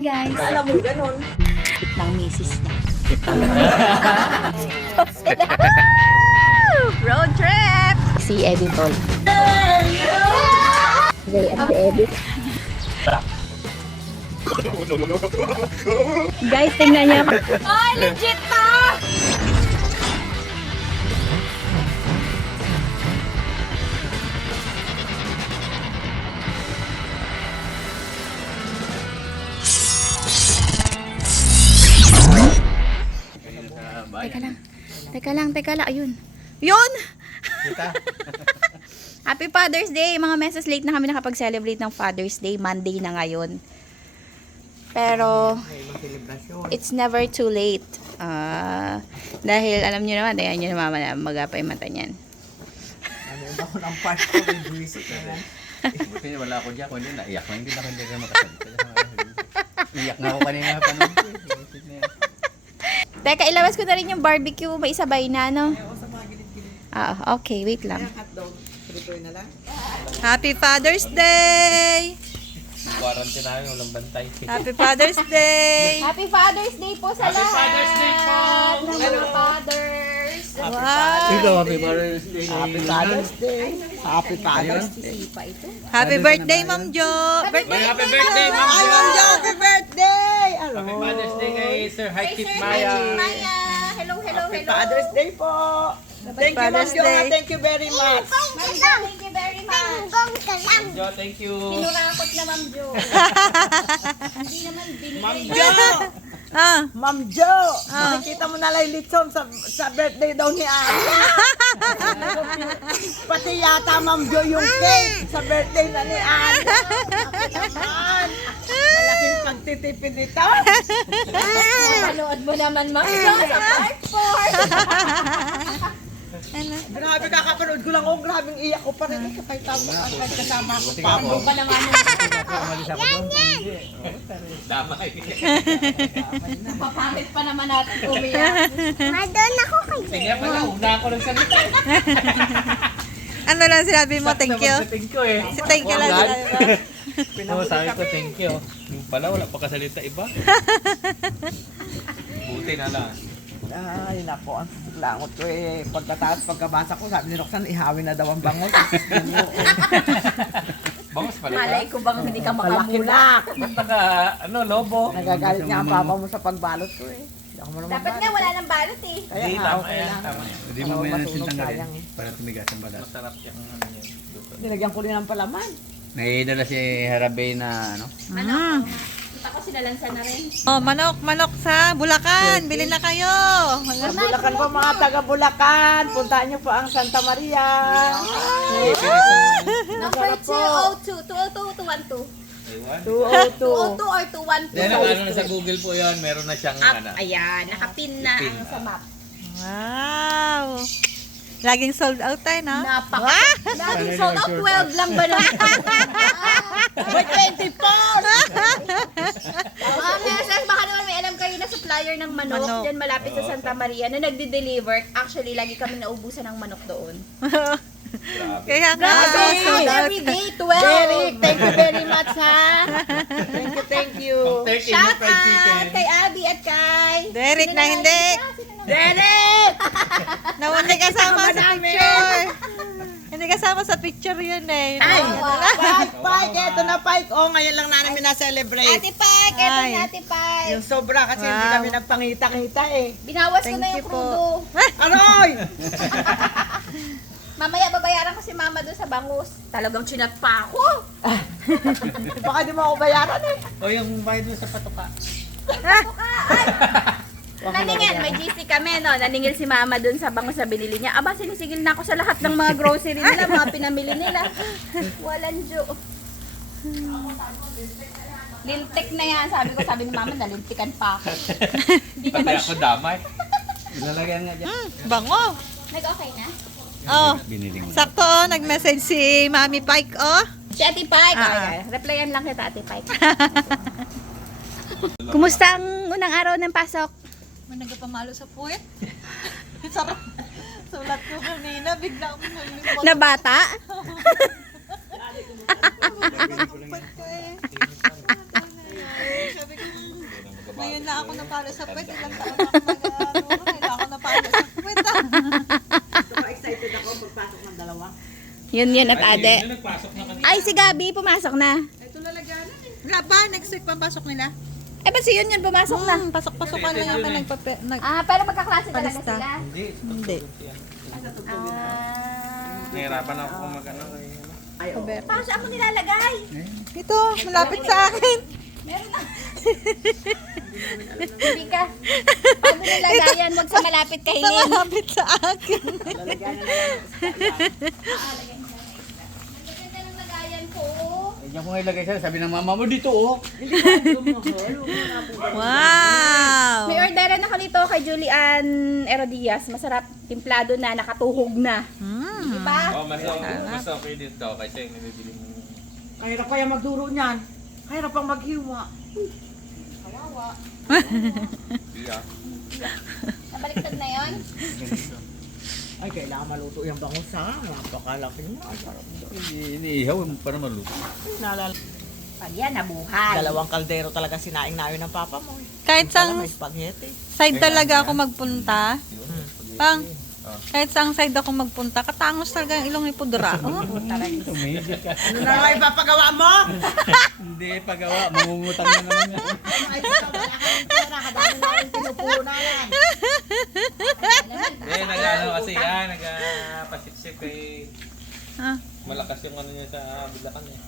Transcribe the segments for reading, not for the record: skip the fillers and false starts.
Guys, Alam mo, ganun. ng misis niya. Road trip! Si Eddie Tol. Ray at si Eddie. Guys, tingnan niyo. Ay, legit to! Teka lang. Ayun. Yun! Happy Father's Day! Mga meses late na kami nakapag-celebrate ng Father's Day. Monday na ngayon. Pero, it's never too late. Dahil, alam nyo naman, ayan nyo na mama na magapa yung mata niyan. Ano yung ako ng part ko, may buwisit na yan. Buti wala ako dyan, kundi naiyak lang. Hindi na hindi ka makasalita. Iyak nga ako kanina panood ko. Teka, ilabas ko na rin yung barbecue. May isabay na, no? Ayaw sa mga gilid-gilid. Okay, wait lang. Kaya hotdog. Pritoy na lang. Happy Father's Day! Quarantine namin, walang bantay. Happy Father's Day! Happy Father's Day po sa lahat! Father's Day po! Ng mga fathers! Wow! Happy Father's Day! Happy Father's Day! Happy Father's Day! Happy birthday, Ma'am Jo! Happy birthday, Ma'am Ay, Ma'am Jo, happy birthday! Happy Father's Day kay Sir Haikip Maya! Maya! Hello! Happy Father's Day po! Thank you, Ma'am Father's Jo. Day. Thank you very much. Ma'am Jo, thank you very much! Jo, thank you! Sinurakot na Ma'am Jo. Hindi naman Ma'am binigay. Jo! Ah, Ma'am Jo! Nakikita mo na lang litson sa birthday daw ni Ari. Pati yata Ma'am Jo yung cake sa birthday na ni Ari. Bakit naman? Malaking pagtitipid ito. manood mo naman Ma'am Jo sa part 4. Grabe, kakapanood ko lang. Oh, grabing iyak ko pa rin. Kahit tama ang kasama ko pa. Ano ba lang ano? Damay! Napapangit pa naman natin umiyak. Madon ako kayo. Tingnan pala, una ako nagsalita. Ano lang sinabi mo? Thank you. Thank you eh. Thank you lang sinabi mo. Oo, sabi ko thank you. Yung pala, wala pa kasalita iba. Buti na lang. Ay, nako, ang langot ko eh. Pagkabasa ko, sabi ni Roxanne, ihawin na daw ang bangon. Bangos pala Malay ko bang hindi ka makamula. Malaki-lak. Ba't naka, ano, lobo? Nagagalit nga ang papa mo sa pagbalot ko eh. Hindi ako marunong Dapat nga wala nang balot eh. Kaya Hindi, nga, tama okay yan. lang. Tama yan. Hindi Para mo may masunog nasintang ka rin sayang eh. para tumigas ang balat. Masarap yung ano yan. Nilagyan ko rin ng palaman. May dala si Harabey na ano. Kita ko sinalansan na rin. Oh, manok sa Bulacan. Bili na kayo. Sa Bulacan po, mga taga Bulacan. Puntaan niyo po ang Santa Maria. Number 202. 202 212. 202 202. or 212. Yan ang ano sa Google po yan, meron na siyang Up, ano. ayan. Nakapin na Pin. ang sa map. Wow. Laging sold out tayo, no? Napaka. Laging sold out. 12 lang ba na? May 24! Mga meses, baka naman may alam kayo na supplier ng manok, Manok. dyan malapit sa Santa Maria na nagde-deliver. Actually, lagi kami naubusan ng manok doon. Kaya nga, Grabe. sold out. Every day, 12. Derek, thank you very much ha. Thank you. Turkey na Shout fried chicken. out kay Abby at kay... Derek na hindi. Derek! Na hindi kasama sa picture. Hindi kasama sa picture yun eh. Ay! Nawala. Pike, eto na Pike. Oh, ngayon lang namin na-celebrate. Ate Pike, eto Ay. ni Ate Pike. Yung sobra kasi hindi Wow. kami nagpangita-kita eh. Binawas ko Thank na you yung po. krudo. Aroy! Mamaya babayaran ko si Mama doon sa bangus. Talagang chinat pa ako. Baka di mo ako bayaran eh. O yung bayad mo sa patuka. Naningil, may GC kami, no? Naningil si Mama doon sa bangus sa binili niya. Aba, sinisigil na ako sa lahat ng mga grocery nila, mga pinamili nila. Walang jo. Lintik na yan. Sabi ni Mama, nalintikan pa ako. Pati ako damay. Ilalagyan nga dyan. Bango. Nag-okay na? Oh, Binili mo. sakto oh, nag-message si Mami Pike oh. Si Ate Pike. Replyan lang kita, Ate Pike. Kumusta ang unang araw ng pasok? May nagpamalo sa puwet. Sarap. Sulat ko kanina, bigla akong nalimutan. Na bata? Sabi ko, na ako napalo sa puwet. Ilang taon na ako mag-aaral. Hindi ako napalo sa puwet. Excited ako magpasok ng dalawa. Yun at ade. Ay, si Gabi, pumasok na. Wala pa, next week papasok nila. Eh, ba't si yun pumasok na? Pasok-pasokan lang yung Ah, pero magkaklase talaga Palista. sila. Hindi. Nahirapan ako kung mag-ano. Paano saan mo nilalagay? Ito, malapit sa akin. Meron na. Hindi ka. Paano nilagayan? Huwag sa malapit kay Lynn. Malapit sa akin. Lalagyan na lang. Maganda ng lagayan ko. Diyan ko nga ilagay sa'yo. Sabi ng mama mo dito, oh. Wow! May orderan ako nito kay Julian Herodias. Masarap. Timplado na, nakatuhog na. Diba? Oh, mas okay dito kasi nabibili mo. Kahirap kaya magduro niyan. Kahirap pang maghiwa. Yeah. Nabaliktad na yon. Ay, kailangan maluto yung bangus ha. Napakalaki mo. Ang sarap doon. Iniihaw mo para maluto. Naalala. Pag yan, nabuhay. Dalawang kaldero talaga sinaing namin ng papa mo. Kahit Sana sang may spaghetti. side talaga ako magpunta. Pang, kahit sang side ako magpunta, katangos talaga yung ilong ni Pudra. Oh. Tumigil ka. Ano na nga ipapagawa mo? Hindi, pagawa. Mangungutang na naman yan. Ay, wala kang pera. Kadami namin pinupunalan. Eh, nag-ano kasi yan, nag-pasip-sip eh. Ah. Malakas yung ano niya sa Bulacan eh.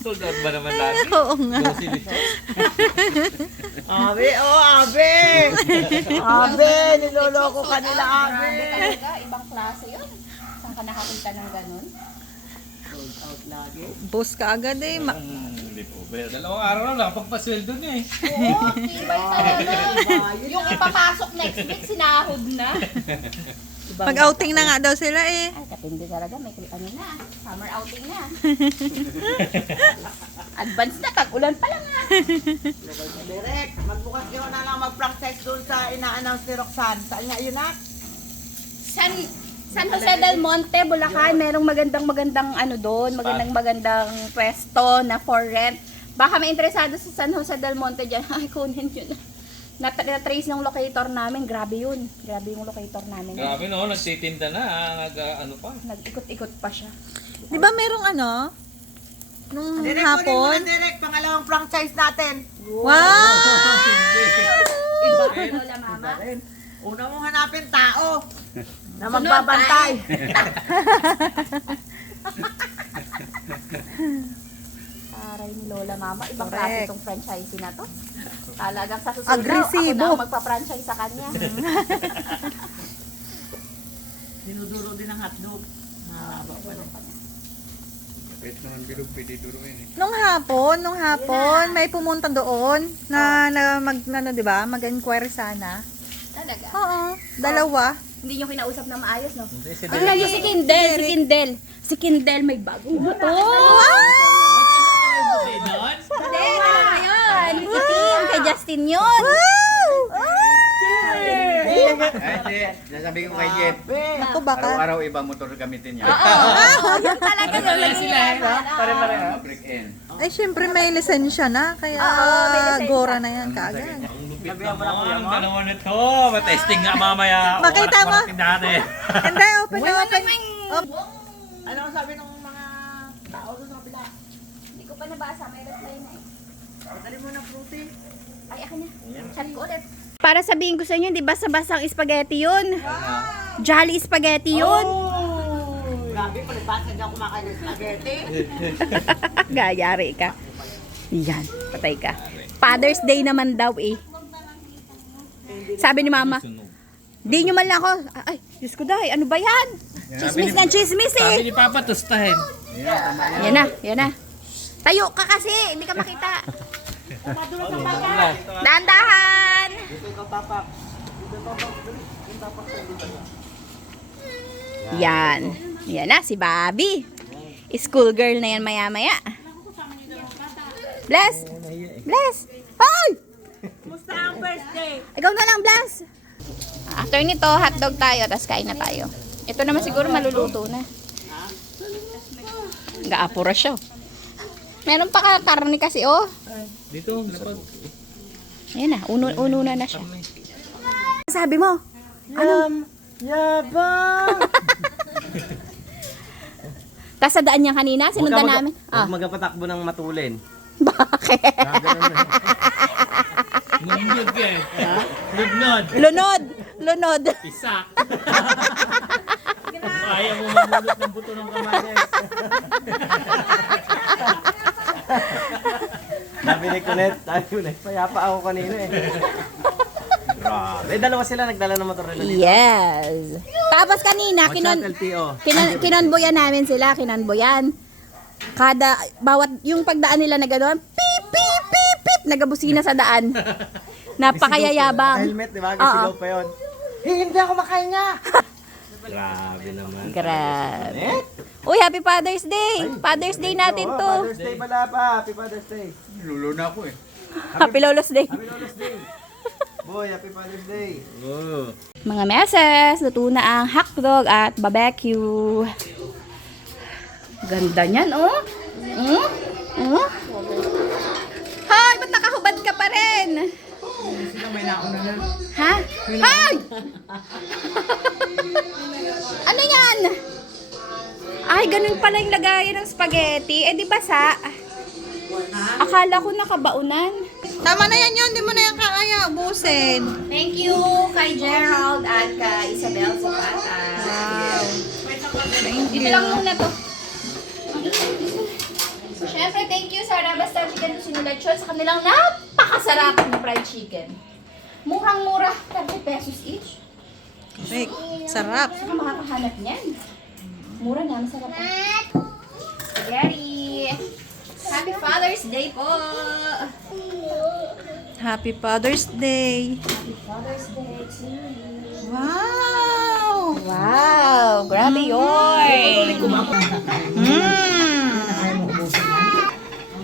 Sold out ba naman lagi? Oo nga. Dosi nito. Abe, abe! Abe, niloloko ka nila, abe! Grabe talaga, ibang klase yun. Saan ka nakapunta ng ganun? Sold out lagi. Boss ka agad eh. Hindi po. Dalawang araw na nakapagpasweldo niya eh. Oo, tibay talaga. Yung ipapasok next week, sinahod na. Pag-outing na nga daw sila eh. Ay, katindi talaga. May ano na. Summer outing na. Advance na. Tag-ulan pa lang ah. Direct, magbukas nyo na lang mag-franchise doon sa ina-announce ni Roxanne. Saan nga yun, nak? San Jose del Monte, Bulacan. Merong magandang ano doon. Magandang pwesto na for rent. Baka may interesado sa San Jose del Monte dyan. Ay, kunin yun. Na-trace ng locator namin. Grabe yun. Grabe yung locator namin. Grabe no, nagtitinda na. Ano pa. Nag-ikot-ikot pa siya. Di ba merong ano? Nung Direct, kunin mo hapon? na direct. Pangalawang franchise natin. Wow! Lola Mama. Una mong hanapin tao na magbabantay. Aray ni Lola Mama. Ibang Correct. klase itong franchisee na to. Talagang sa susunod Agresibo. daw, ako na magpa-franchise sa kanya. Dinuduro din ang hotdog. Mahaba pa rin. Kahit naman bilog, pwede duruin eh. Nung hapon, may pumunta doon na ano, 'di ba? Mag-inquire sana. Talaga. Oo, dalawa. Hindi nyo kinausap na maayos, no? Hindi, si Tingnan nyo si Kindel. Si Kindel may bagong motor. Hindi, ano yun? Si Tim, kay Justin yun. Hindi, nasabi ko kay Jeff. Ako baka. Araw-araw iba motor gamitin niya. Yun talaga yun. Pare-pareho. Break in. Ay, syempre may lisensya na, kaya may lisensya. gora na yan kaagad. Ang lupit naman. Dalawa nito. Matesting nga mamaya. Makita mo? Oras natin. Hindi, open na open. Ano ang sabi ng mga tao doon sa kapila? Hindi ko pa nabasa, may reply na eh. Dali mo na fruity. Ay, akin na. Chat ko ulit. Para sabihin ko sa inyo, di basta-bastang spaghetti yun. Jolly spaghetti yun. Grabe, palibasa niya kumakain ng spaghetti. Gayari ka. Yan, patay ka. Father's Day naman daw eh. Sabi ni Mama, di nyo man lang ako. Ay, Diyos ko dahi, ano ba yan? Chismis ng chismis eh. Sabi ni Papa, tustahin. Yan na. Tayo ka kasi, hindi ka makita. Dahan-dahan! Yan. Yan na, si Bobby. School girl na yan maya-maya. Bless! Bless! Hoy! Musta ang birthday? Ikaw na lang, Bless! After nito, hotdog tayo, tapos kain na tayo. Ito naman siguro maluluto na. Gaapura siya. Meron pa karne kasi, oh. Dito, lapag. Ayan na, uno na siya. Sabi mo? Yabang! Tas sa daan niya kanina, sinundan namin. Ah, Huwag magapatakbo ng matulin. bakit? Lunod ka eh. Lunod. Lunod. Pisak. Ayaw mo mamulot ng buto ng kamanes. Sabi ni Kunet, payapa ako kanina eh. Grabe. Dalawa sila nagdala ng motor nila. Yes. Tapos kanina, LTO. kinonboyan namin sila, kinonboyan. Bawat, yung pagdaan nila na gano'n, pip, pip, pip, pip, nagabusina sa daan. Napakayayabang. Helmet, di ba? Oo. Sigaw pa yun. Hindi ako makahinga. Grabe naman. Grabe. Uy, Happy Father's Day! Father's Day natin to. Father's Day pala pa. Happy Father's Day. Lulo na ako eh. Happy Lolos Day. Happy Father's Day. Boy, Happy Father's Day. Oh. Mga meses, luto na ang hotdog at barbecue. Ganda niyan, oh. Hoy, ba't nakahubad ka pa rin? Ha? Hoy! Ano yan? Ay, ganun pala yung lagayan ng spaghetti. Eh, di basa? Akala ko nakabaunan. Tama na yan yun, di mo na yan kaya ubusin. Thank you kay Gerald at kay Isabel sa pata. Wow. Dito lang muna to. Siyempre, thank you sa Rabastar Chicken Simulation sa kanilang napakasarap na fried chicken. Murang-mura, 30 pesos each. Ay, sarap. Saka makakahanap niyan. Mura na, masarap. Spaghetti! Happy Father's Day po! Happy Father's Day. Happy Father's Day to you. Wow! Wow! Grabe yun!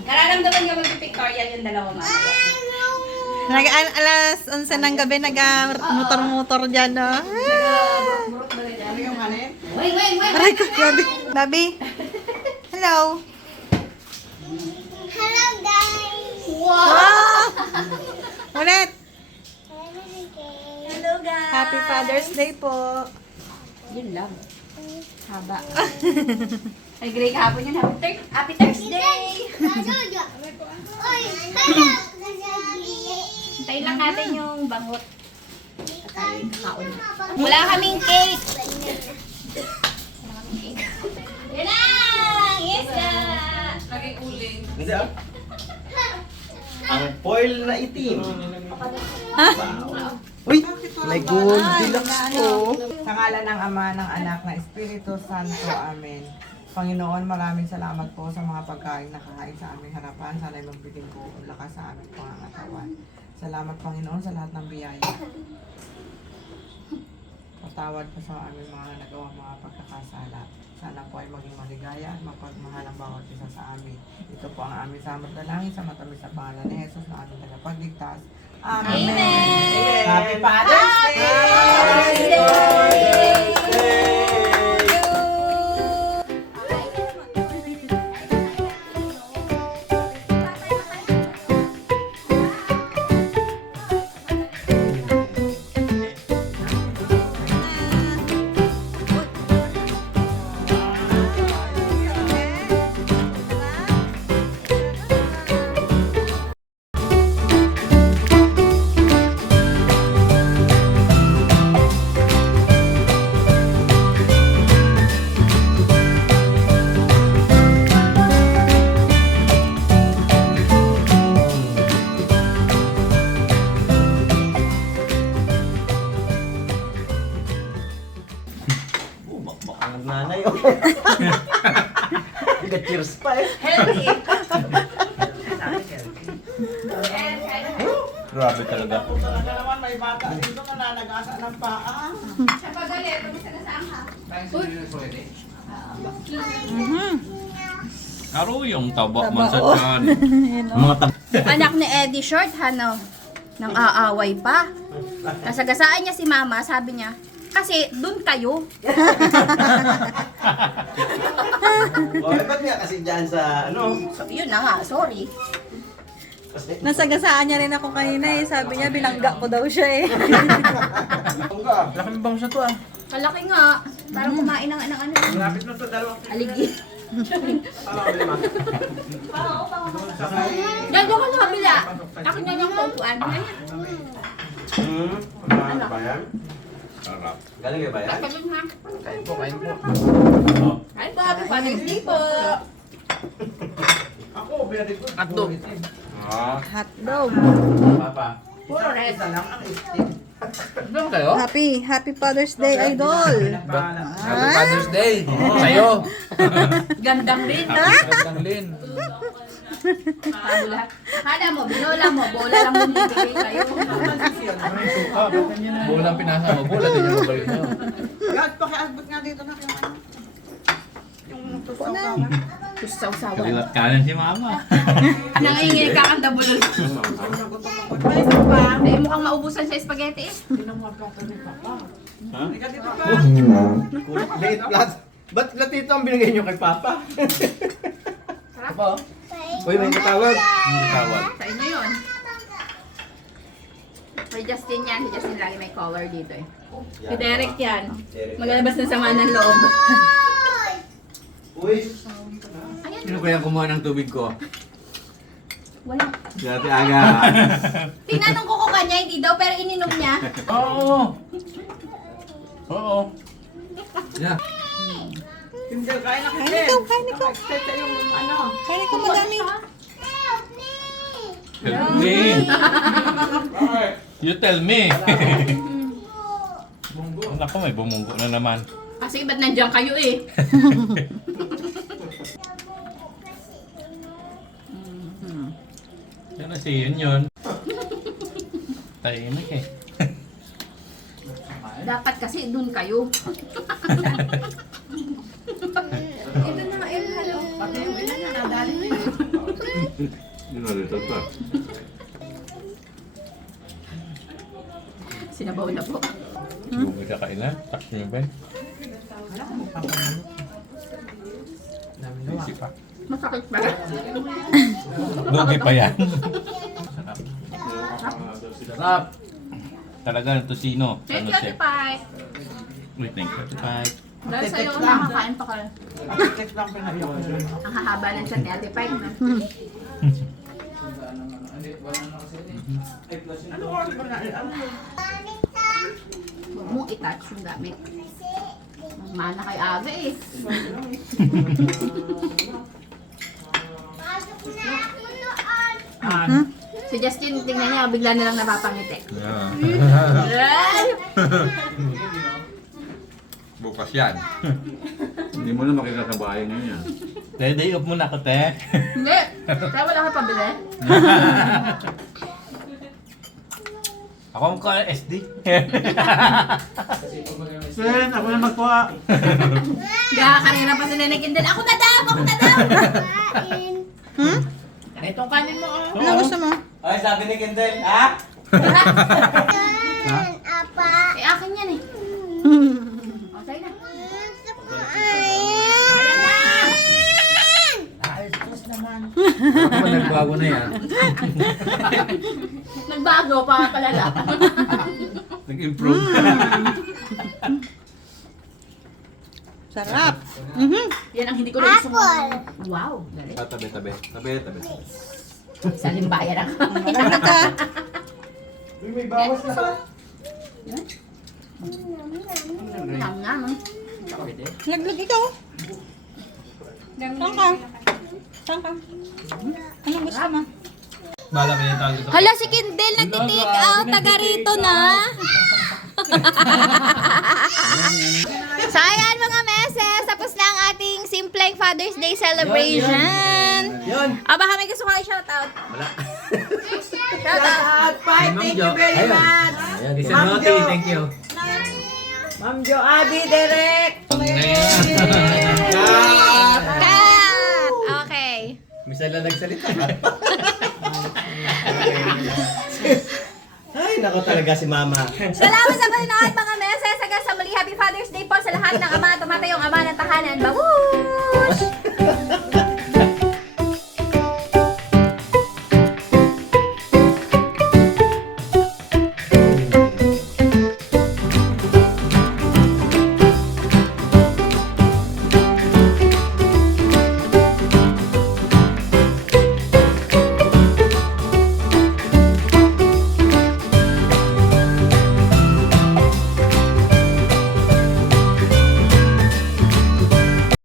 Nararamdaman niyo mag-pictorial yung dalawa mamaya. Alas 11 ng gabi, nag-motor-motor dyan, no? Wait! Aray ko, grabe. Babi. Hello. Wow! Ulit. Hello guys! Happy Father's Day po. Yun lang. Haba. Ay, Greg, hapon yun. Happy Thursday! Hintayin lang natin yung bangot. At tayo kakaon. Wala kaming cake! Yan lang! Yes na! Hindi ah. Ang foil na itim. Wow. Uy, may gold deluxe po. Sa ngalan ng Ama, ng Anak, ng Espiritu Santo. Amen. Panginoon, maraming salamat po sa mga pagkain na kakain sa aming harapan. Sana'y magbiting po ang lakas sa aming pangangatawan. Salamat, Panginoon, sa lahat ng biyaya. Patawad po sa aming mga nagawang mga pagkakasala. Sana po ay maging maligaya at mapagmahal ang bawat isa sa amin. Ito po ang aming samot na langit sa matamis na pangalan ni Jesus na aming tagapagligtas. Amen. Amen. Happy Father's Day! Ang nanay oh. Nag-cheers pa eh. Healthy! Grabe talaga. Talaga naman may bata dito na nanagasa ng paa. Sa pagalit, pumisa na sa angka. Aruyong taba man sa tiyan. Mga Anak ni Eddie Short, ano? Nang aaway pa. Kasagasaan niya si mama, sabi niya, kasi dun kayo. Oh, ba't nga kasi dyan sa ano? Yun na nga, sorry. Nasagasaan niya rin ako kanina eh. Sabi niya, binangga ko daw siya eh. Laki ng bangus na to ah. Kalaki nga. Parang kumain ng ano. Lapit na to, dalawang Aligi. Diyan ko sa kabila. Akin na yung kumpuan. Ano ba yan? Sarap. Galing ba yan? Kain ha. Kain po, kain po. Kain po. Happy Father's Day po. Ako, very good. Hotdog. Ah, Hotdog. papa. Puro red. Isa lang ang 18. Doon kayo? Happy Father's Day, Idol. Happy Father's Day. Sa'yo. Gandang rin. Gandang Lin. Akala mo, binola mo. Bola lang mo nilibigay kayo. Bulang pinasa mo. Bulan din yung mabalik mo. Yan, pakiabot nga dito na yung ano. Yung tusaw Tusaw-sawa. Kaliwat kanan si mama. Nangingin ka kang dabulol. Eh, mukhang maubusan sa spaghetti eh. Halika dito pa. Late plus. Ba't latito ang binigay nyo kay Papa? Apa? Uy, may katawag. Tawad. Sa inyo yun. Kay Justin yan. Si Justin lagi may collar dito eh. Si Derek yan. Maglalabas ng sama ng loob. Uy, Sino kaya kumuha ng tubig ko? Wala. Dati aga. Tinanong ko kung kanya, hindi daw, pero ininom niya. Oo. Oo. Yeah. Hindi, kain na kain. Kain ikaw. Excited sa yung ano. Kaya ka madami. Tell me. You tell me. Naku, may bumunggo na naman. Kasi ba't nandiyan kayo eh? Yan na si yun. Tahimik eh. Dapat kasi dun kayo. Ito na nga, hello. Pati yung ina niya, nadali niya. Yun na dito pa. Sinabaw na po. Bumunggo siya kailan. Tax niyo ba? Busy pa. Masakit ba? Lugi pa yan. Sarap. Talaga ng tosino. Thank Ano you, siya? Ate Pai. Wait, thank you. Bye. Dahil sa'yo, nakakain pa kayo. Text lang pinahiyak ko. Ang hahaba ng chat ni Ate Pai. Ano oras ba na? Ano yun? Huwag mong itouch yung gamit. Mana kay Ave eh. Si Justin, tingnan niya, bigla na lang napapangiti. Ay! Bukas yan. Hindi mo na makikakabayan yun yan. Te, day off muna ako, te. Hindi. Kaya wala ka pabili. Ako ang mukha ng SD. Sen, ako na magkuha. Kanina pa sila nagkindan. Ako na daw! Ako na daw! Itong kanin mo, oh. Ano gusto mo? ay sabi ni Kendall, ha? Eh, akin yan eh. Okay na. Ayos naman. Ako nagbago na yan. Nagbago pa palala. Nag-improve. Sarap. Yan ang hindi ko na gusto mo. Wow, galing. Tabi, tabi. Tabi, tabi. Sa limbayan ako. Malaglag ka. Uy, may bawas na. Nam nam. Laglag ikaw. Saan ka? Saan ka? Anong gusto mo? Bala ka yung tawag ito. Hala, si Kindle nagtitake out. Taga rito na. So ayan mga meses, tapos na ang ating simpleng Father's Day celebration. Yun. Baka may gusto kayo shoutout. Wala. Shout Pai, thank you very much. Ayan, isa Ma'am naughty. Jo. Thank you. Ma'am Jo, Abby, Derek. Cut! Okay. Misa lang nagsalita. Ay, nako talaga si Mama. Salamat sa panonood mga meses. Hanggang sa muli, Happy Father's Day po sa lahat ng ama. Tumatayong ama ng tahanan. Babush!